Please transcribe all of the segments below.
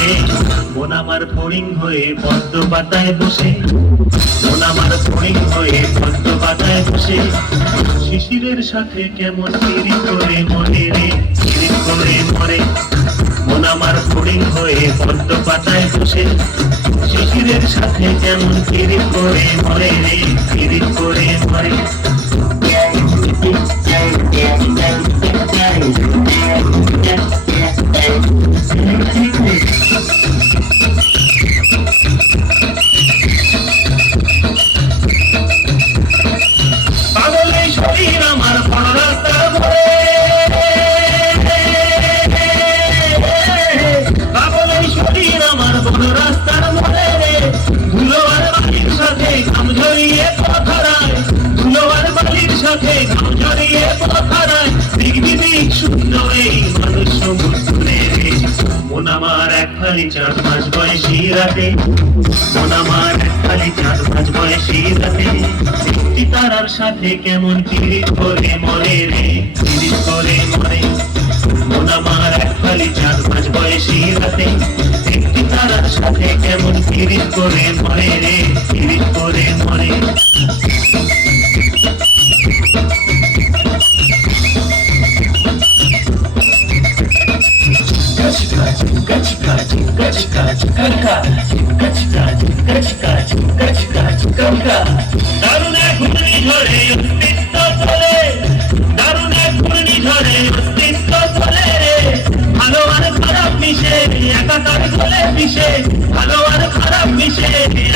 রে। মন আমার ফড়িং হয়ে পদ্ম পাতায় বসে, মন আমার ফড়িং হয়ে পদ্ম পাতায় বসে, শিশিরের সাথে কেমন পিরিত করে মরে রে, পিরিত করে মরে। মন আমার ফড়িং হয়ে পদ্ম পাতায় বসে, শিশিরের সাথে কেমন পিরিত করে মরে রে, পিরিত করে মরে। পাগলে শরীর আমার বড় রাস্তার মোড়ে, পাগলে শরীর আমার বড় রাস্তার মোড়ে রে। ধুলো আর বালির সাথে ঘাম ঝরিয়ে পথ হারায়, ধুলো আর বালির সাথে ঘাম ঝরিয়ে পথ হারায়। দিক দিক সুন্দর এই মানুষ সমুদ্রে রে। মন আমার এক ফালি 4 মাস বয়সী রাতে, মন আমার এক ফালি 4 মাস বয়সী রাতে, একটি তারার সাথে কেমন পিরিত করে মরে রে, পিরিত করে মরে। মন আমার এক ফালি 4 মাস বয়সী রাতে, একটি তারার সাথে কেমন পিরিত করে মরে রে, পিরিত করে মরে। দারুণ এক ঘূর্ণিঝড়ে অস্তিত্ব চলে, দারুণ এক ঘূর্ণিঝড়ে অস্তিত্ব চলে রে। ভালো আর খারাপ মিশে একাকার বলে মিশে, ভালো আর খারাপ মিশে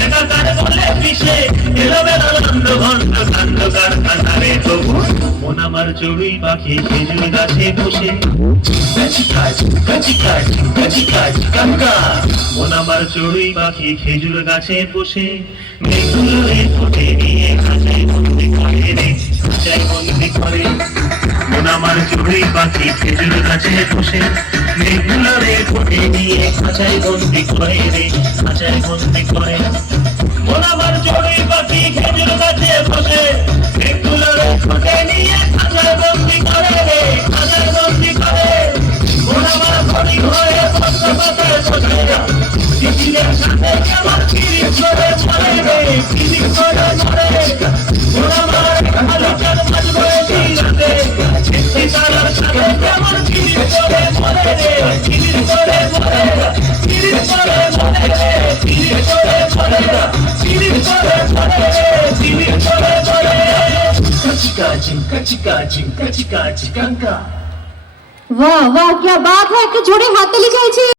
একাকার বলে মিশে। এলোমেলো লন্ড ভন্ড কাণ্ড কারখানা রে তবু। মন আমার চড়ুই পাখি খেজুর গাছে বসে, মন আমার চড়ুই পাখি খেজুর গাছে বসে, মেঘগুলো রে ঠোঁটে নিয়ে খাঁচায় বন্দি করে রে, খাঁচায় বন্দি করে। মন আমার চড়ুই পাখি খেজুর গাছে বসে, মেঘগুলো রে ঠোঁটে নিয়ে খাঁচায় বন্দি করে রে, খাঁচায় বন্দি করে। মন আমার চড়ুই পাখি খেজুর গাছে বসে, মেঘগুলো রে ঠোঁটে নিয়ে খাঁচায় বন্দি করে রে, খাঁচায় বন্দি করে। মন আমার ফড়িং হয়ে পদ্ম পাতায় বসে, শিশিরের সাথে কেমন পিরিত করে মরে রে, পিরিত করে মরে। মন আমার ভালো 4 মাস বয়সী রাতে, একটি তারার সাথে কেমন পিরিত করে মরে রে, পিরিত করে মরে, পিরিত করে মরে রে, পিরিত করে মরে, পিরিত করে মরে রে, পিরিত করে মরে। वाह वाह क्या बात है, एक जोड़े हाथ ताली चाहिए।